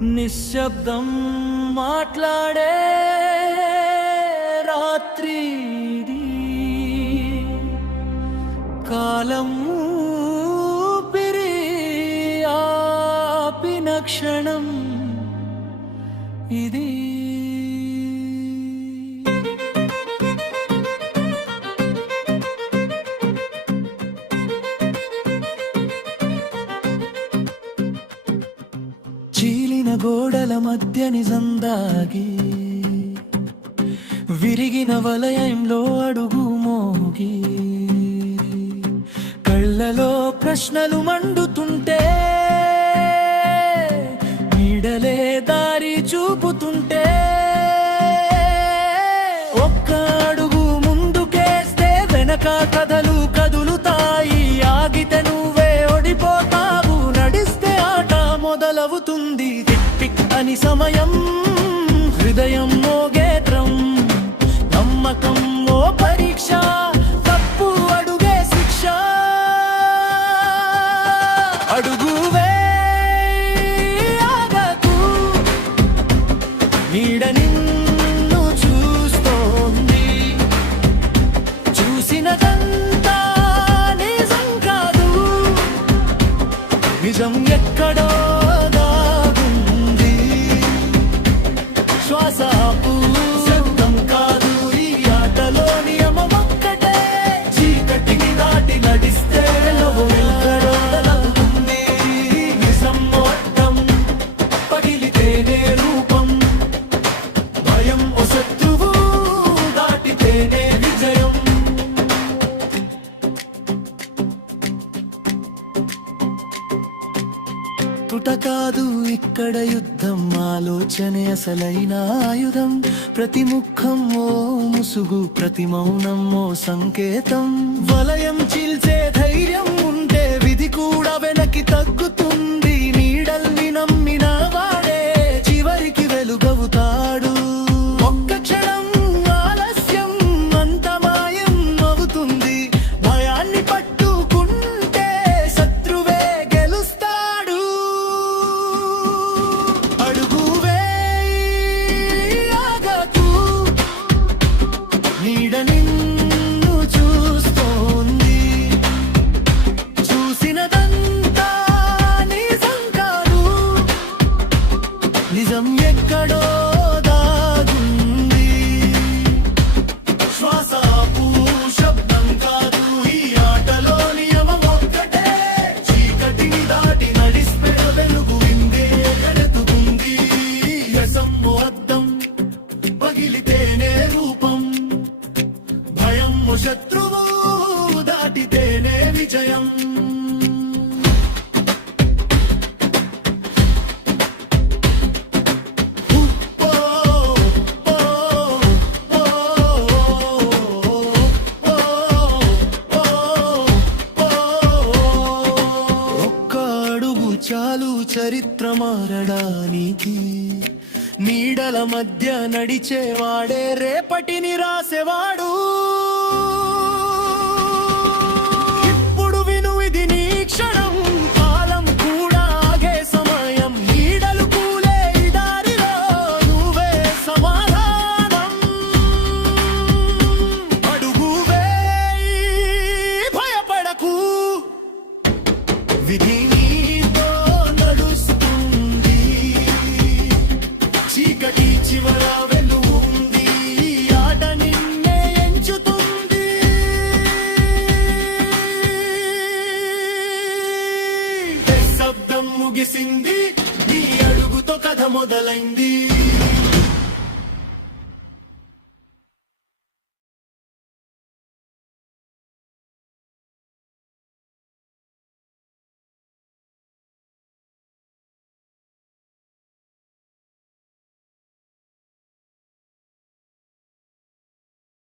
నిశ్శబ్దం మాట్లాడే రాత్రి కాలం ఊపిరి ఆపిన క్షణం ఇది. చీలిన గోడల మధ్య నిజం దాగి, విరిగిన వలయంలో అడుగు మోగి, కళ్ళలో ప్రశ్నలు మండుతుంటే, నీడలే దారి చూపుతుంటే, ఒక్క అడుగు ముందుకేస్తే వెనక కథలు కదులుతాయి. ఆగితే నువ్వే ఓడిపోతావు, నడిస్తే ఆట మొదలవుతుంది. టిక్ టిక్ అని సమయం, హృదయం మోగేత్రం, నమ్మకం ఓ పరీక్ష, తప్పు అడుగే శిక్ష. అడుగు ఆగకు, నీడ నిన్ను చూస్తోంది. చూసినదంతా నిజం కాదు, నిజం ఎక్కడో దాగుంది. శ్వాస శబ్దం కాదు, ఈ ఆటలో నియమం ఒక్కటే. చీకటిని దాటి నడిస్తే ఎక్కడో దాగుంది. నిజం మొత్తం పగిలితేనే రూపం, భయం ఓ శత్రువు, దాటితేనే విజయం. తుట కాదు ఇక్కడ యుద్ధం, ఆలోచనే అసలైన ఆయుధం. ప్రతి ముఖం ఓ ముసుగు, ప్రతి మౌనం ఓ సంకేతం. వలయం చీల్చే ధైర్యం ఉంటే విధి కూడా వెనక్కి తగ్గుతుంది. నీడల్ని నమ్మిన వాడే చివరికి వెలుగవుతాడు. ఒక్క క్షణం ఆలస్యం అంత మాయం అవుతుంది. భయాన్ని పట్టుకుంటే శత్రువే గెలుస్తాడు. అడుగు ఆగకు, నీడ నిన్ను చూస్తోంది. చూసినదంతా నిజం కాదు, నిజం ఎక్కడో దాగుంది. శ్వాస శబ్దం కాదు, ఈ ఆటలో నియమం ఒక్కటే. చీకటిని దాటి నడిస్తే వెలుగు విందే ఎడుతుంది. యసం అద్దం పగిలితేనే రూపం, భయం శత్రువు, దాటితేనే విజయం. ఒక్క అడుగు చాలు చరిత్ర మారడానికి. నీడల మధ్య నడిచేవాడే రేపటిని రాసేవాడు. ఇప్పుడు విను ఇది నీ క్షణం, కాలం కూడా ఆగే సమయం. నీడలు కూలే ఈ దారిలో నువ్వే సమాధానం. అడుగు భయపడకు, విధి నీతో నడుస్తుంది. చీకటి చివర వెలుగు ఉంది, ఈ ఆట నిన్నే ఎంచుతుంది. శబ్దం ముగిసింది, నీ అడుగుతో కథ మొదలైంది.